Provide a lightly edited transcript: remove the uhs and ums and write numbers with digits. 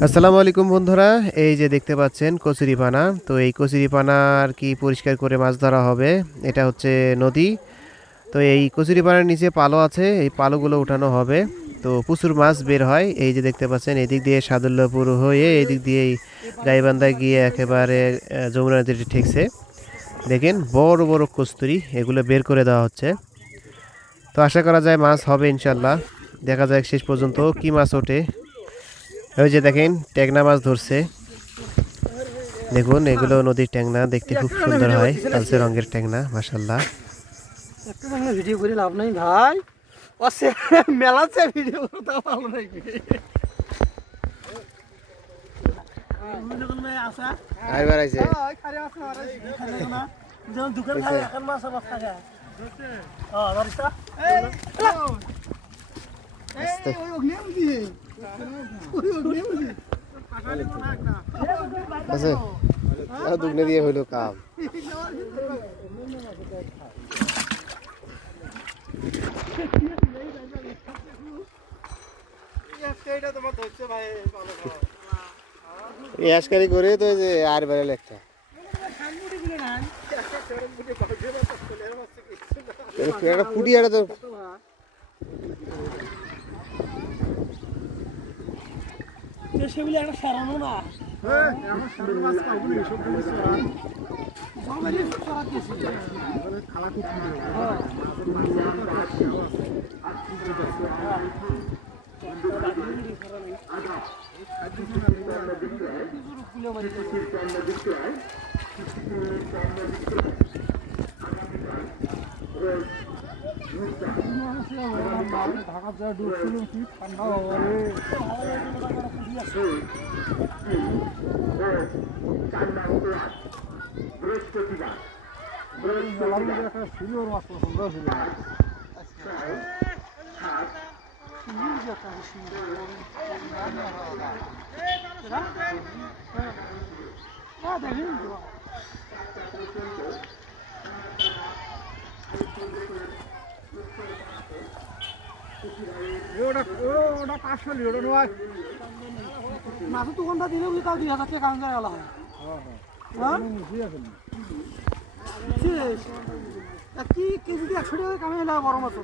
আসসালামু আলাইকুম বন্ধুরা, এই যে দেখতে পাচ্ছেন কচুরিপানা। তো এই কচুরিপানা আর কি পরিষ্কার করে মাছ ধরা হবে। এটা হচ্ছে নদী। তো এই কচুরিপানার নিচে পালো আছে, এই পালোগুলো উঠানো হবে। তো প্রচুর মাছ বের হয়। এই যে দেখতে পাচ্ছেন এদিক দিয়ে সাদুল্লাপুর হয়ে এদিক দিয়ে গাইবান্ধায় গিয়ে একেবারে যমুনা নদীতে ঠেকছে। দেখেন বড় বড় কস্তুরি, এগুলো বের করে দেওয়া হচ্ছে। তো আশা করা যায় মাছ হবে ইনশাল্লাহ। দেখা যাক শেষ পর্যন্ত কি মাছ ওঠে। ওই যে দেখেন ট্যাংরা মাছ ধরছে। দেখুন এগুলো নদীর ট্যাংনা, দেখতে খুব সুন্দর হয়, কালচে রঙের ট্যাংনা, মাশাল্লাহ। একটা ভিডিও করে লাভ নাই ভাই, অসে মেলাতে ভিডিও করতে ভালো নাই। আইবার আইছে যেমন দোকান খায় এখন মাছ মাছ থাকে। আছে দুগনে দিয়ে হইলো কাম। ইয়াসকারি করে তো যে আর বেড়ে একটা ফুটি আর তো সেগুলি একটা সারানো না। ঢাকার যা ডুবছিল কি ঠান্ডা বাবা রে। সিলভার মাছ পছন্দ ছিল দেখেন ওটা 500 ওটা নয়। মাছের দোকানটা দিলে বুঝি তাও 2000 টাকা কাম করে গেল হয়। কি কেজি 100 টাকা কামে বড় মাছ।